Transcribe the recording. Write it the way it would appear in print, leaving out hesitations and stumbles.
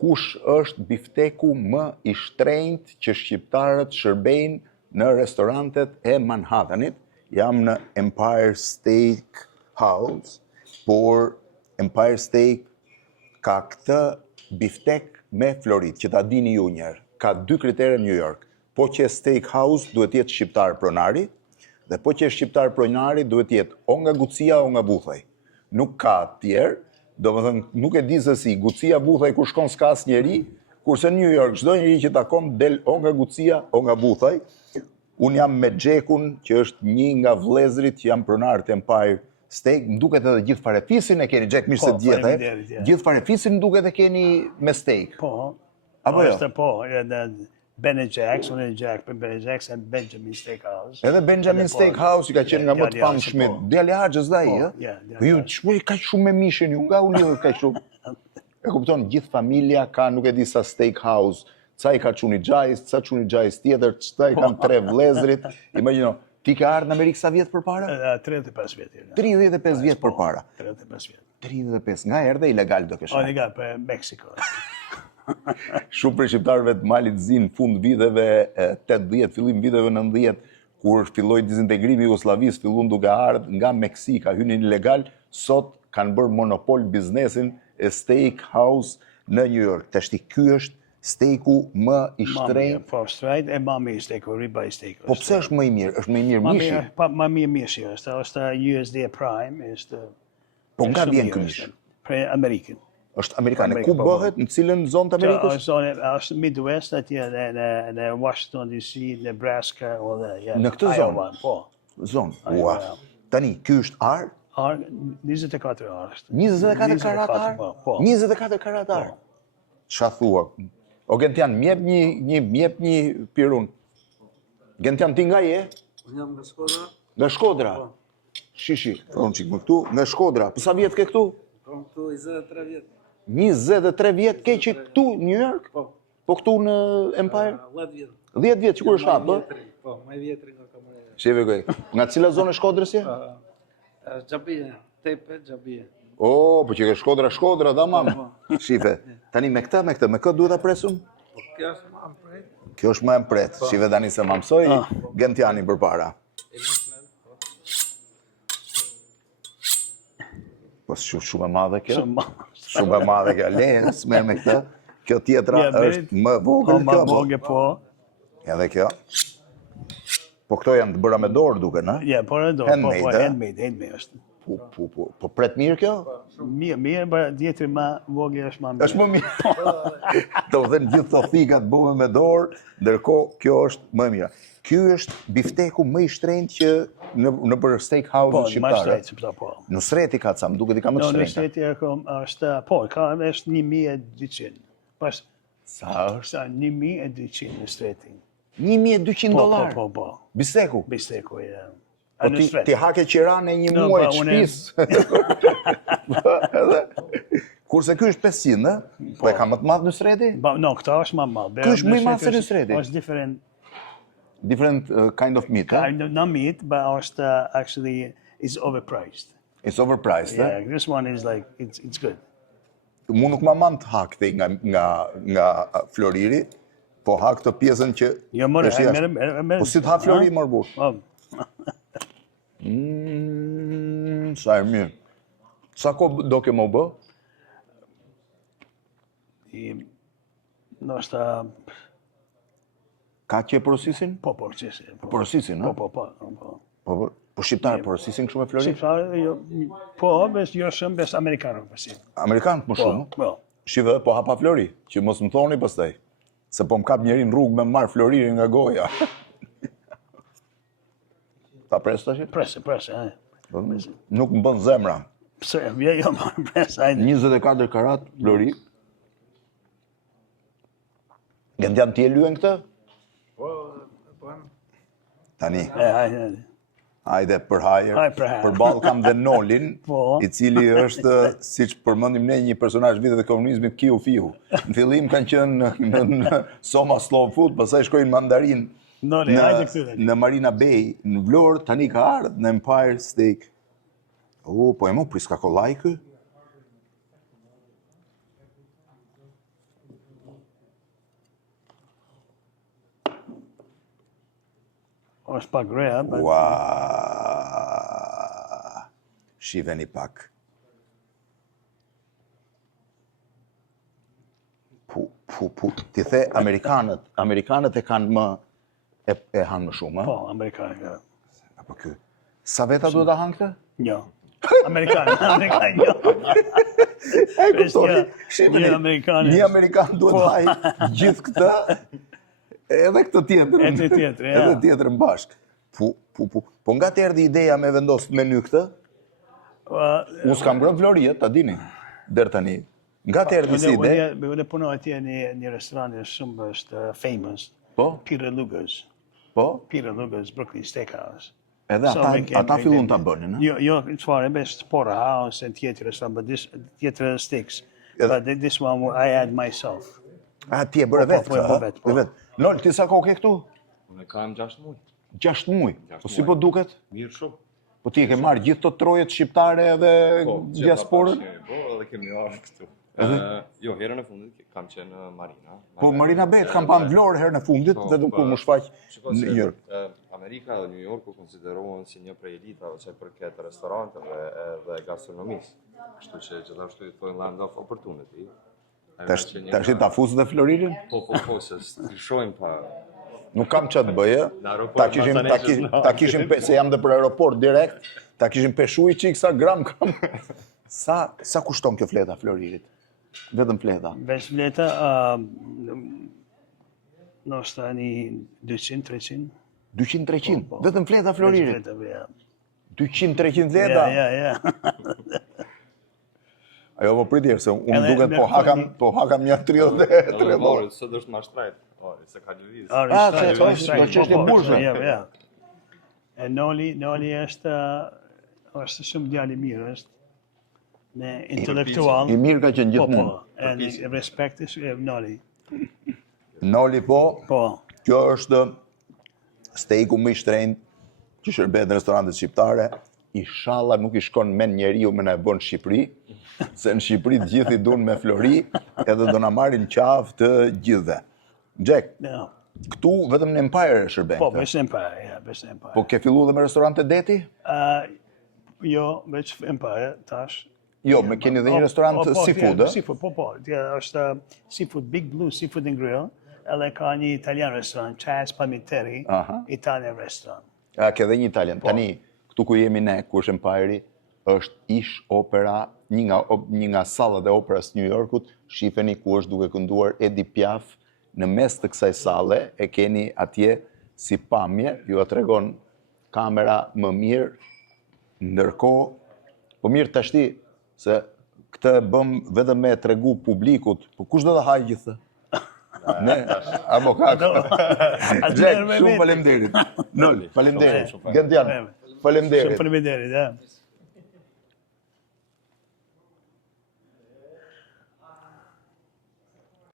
kush është bifteku më i shtrenjtë që shqiptarët shërbejnë në restorantet e Manhattanit. Jam në Empire Steak House, por Empire Steak ka këtë biftek me florit, që ta dini ju njerë. Ka 2 kritere në New York. Po që e Steak House duhet jetë shqiptar pronari, dhe po që e shqiptar pronari duhet jetë o nga Gucia o nga Buthaj. Nuk ka tjerë, do më thënë, nuk e di se si, Gucia, Buthaj, kur shkon s'ka as njeri, kurse në New York, çdo njeri që takon del o nga Gucia o nga Buthaj. Unë jam me Xhekun, që është një nga vëllezërit që jam pronar të Empire Steak. Më duket edhe gjithë farefisin e keni, Xhek, mirë se djetë, gjithë farefisin më duket e keni me steak. Po, apo jo? Po, Ben & Jack's, unë e Jack, Ben & Jack's e Benjamin Steakhouse. Edhe Benjamin Steakhouse i ka qenë nga më të famshmit. Djali Haxhës dhe ai, ë? Po ju shpoj kaq shumë me mishin ju, nga u lidhët kaq shumë. E kupton, gjithë familja ka, nuk e di sa Steakhouse, ca i ka çuni Gjajs, ca çuni Gjajs tjetër, ca i kanë 3 vëllezërit. Imagjino, ti ke ardhur në Amerikë sa vjet përpara? 35 vjet. 35 vjet përpara. 35 vjet. 35, nga erdhe ilegal do kesh. Ilegal për Meksiko. Shumë për shqiptarëve të Malit zinë fund viteve 80, fillim viteve 90, kur filloi dizintegrimi i Jugosllavisë, fillun duke ardhur nga Meksika, hynin ilegal, sot kanë bërë monopol biznesin e Steakhouse në New York. Tashti ky është steiku më i shtrenjtë. Po, straight e më i steiku, ribeye steiku. Po pse është më i mirë? Është më i mirë mishi? Më mirë mishi është USDA Prime, është. Po nga vjen ky mish? Për Amerikën. Është amerikane. Ku bëhet? Në cilën zonë të Amerikës? Është Midwest atje në Washington DC, Nebraska, në këtë zonë? Po. Zonë. Ua. Tani, ky është ar? Ar, 24 ar është. 24 karat ar? Po. 24 karat ar? Qa thua? O Gentian, mjep një pirun. Gentian, ti nga je? Jam nga Shkodra. Nga Shkodra? Shishi, thonë qik më këtu. Nga Shkodra. Për sa vjet ke këtu? Kam këtu 23 vjet. 23 vjet ke që këtu New York? Po. Po këtu në Empire? 10 vjet. 10 vjet që kur është hapë? Po, më vjetri nga Kamerë. Sheve goj. Nga cila zonë e Shkodrës je? Xhabia, Tepe Xhabia. O, po që ke Shkodra, da mamë. Shive, tani me këtë duhet ta presum? Po, kjo është më ampret. Kjo është më ampret. Shive tani se më mësoj Gentiani përpara. Po shumë e madhe kjo? Shumë e madhe kjo. Lenë, s'merr me këtë. Kjo tjetra është më vogël kjo. Më vogël, po. Edhe kjo. Po këto janë të bëra me dorë duke, në? Ja, po me dorë, po handmade është. Po pret mirë kjo? Mirë, për djetëri më vogël është më mirë. Është më mirë. Do të thënë gjithë të thikat bëme me dorë, ndërkohë kjo është më mirë. Ky është bifteku më i shtrenjtë që në për steakhouse shqiptare. Po. Nusreti ka ca, më duket i ka më të shtrenjtë. Nusreti është, po, është 1200. Sa është? 1200 Nusreti. $1,200? Po. Bisteku? Bisteku, ja. Po ti hake qira në një muaj të shpisë. Kurse ky është 500, në? Po e ka më të madhë Nusreti? No, këta është më madhë. Ky është më i madhë se Nusreti? është different kind of meat, huh? Not meat, but actually it's overpriced. It's overpriced, yeah. This one is like it's good. Mu nuk ma man të hak të nga floriri, po hak të pjesën që është jashtë. Po si të hak floriri, mërë burë? Sa e mirë. Sa ko do ke më bë? Nështë... Ka që e porosisin? Po, porosisin. Porosisin, no? Po shqiptarë porosisin kështu me flori? Shqiptarë, po, jo shumë, bes Amerikanë porosisin. Amerikanë më shumë? Po. Shive, po hapa flori, që mos më thoni pastaj. Se po më kap njeri në rrugë me marë floririn nga goja. Ta presë të shi? Presë, Nuk më bën zemra. Pse, jo më presë, ajde. 24 karat flori. Gentian ti e luen këtë? Po. Tani. Hajde, për hajër. Për balë kam dhe Nolin, i cili është, si që përmëndim ne, një personazh vitet e komunizmit Kiu Fiu. Në fillim kanë qenë në Soma Slow Food, pastaj shkojnë Mandarin në Marina Bay, në Vlorë, tani ka ardhur në Empire Steak. Po e mo, priska kolaj kë? është pak greja, Ua. Shiveni pak. Ti the Amerikanët e kanë më e hanë më shumë, po, Amerikanë. apo ky? Sa veta duhet ta hanë këtë? Jo. Amerikanë, jo. E kuptoni, shihni, një Amerikanë. një Amerikan duhet haj gjithë këtë, edhe këtë tjetër. Edhe tjetër, ja. Edhe tjetrën bashkë. Po nga të erdhi ideja me vendosë menu këtë? Unë s'kam ngrënë Florijet, ta dini, deri tani. Nga të erdhi si ide? Unë punoj atje një restoran shumë është famous. Po? Peter Luger's. Po? Peter Luger's Brooklyn Steakhouse. Edhe ata fillun ta bënin, Jo, çfarë, best porterhouse and theater restaurant, but this theater sticks. But this one I had myself. Ti e bëre vetë, po. vetë. Lol, ti sa kohë ke këtu? Unë kam 6 muaj. 6 muaj. Po si po duket? Mirë shumë. Po ti e ke marrë gjithë të trojet shqiptare edhe diasporën? Po, edhe kemi ardhur këtu. Jo, herën e fundit kam qenë në Marina. Po Marina Bay kam panë Vlorë herën e fundit, vetëm kur më shfaq në New York. Amerika dhe New Yorku konsiderohen si një prej elitave që përket restoranteve dhe gastronomisë. Kështu që gjithashtu i thonë land of opportunity. Tash ta fuzë dhe Floririn? Po, se t'i shohim pa. Nuk kam ç'a të bëjë. Ta kishim se jam dhe për aeroport direkt, ta kishim peshu i çik sa gram kam. Sa kushton kjo fleta Floririt? Vetëm fleta. Veç fleta, nështë një 200-300. 200-300, vetëm fleta Floririt. 200-300 leta? Ja. Ajo po pritje, se unë duket po hakam një 30. Së dështë ma shtrajt. Se ka lëviz. Do çështje burse. Ja. E Noli është shumë djalë i mirë, është me intelektual. I mirë ka qenë gjithmonë. Po, e respekt e Noli. Noli po, Po. kjo është steiku më i shtrenjtë që shërbet në restorantet shqiptare. Inshallah nuk i shkon men njeriu me na e bën në Shqipëri, se në Shqipëri të gjithë i duan me Flori, edhe do na marrin qafë të gjithëve. Jack, këtu vetëm në Empire e shërben. Po, veç Empire, Po ke fillu dhe me restorante deti? Jo, veç Empire, tash. Jo, me keni dhe një restorant seafood, Seafood, po. Është Seafood Big Blue Seafood and Grill, edhe ka një italian restorant, Chaz Palminteri, Italian restaurant. Ke dhe një italian. Tani, këtu ku jemi ne, ku është Empire, është ish opera, një nga sallat e operas New Yorkut, shifeni ku është duke kënduar Edith Piaf, në mes të kësaj salle e keni atje si pamje, ju a tregon kamera më mirë, ndërkohë, po mirë tashti, se këtë bëm vetëm me tregu publikut, po kush do të hajë gjithë? Ne, avokat. Jack, shumë faleminderit. Noli, faleminderit. Gëndjan, faleminderit. Shumë faleminderit, ja.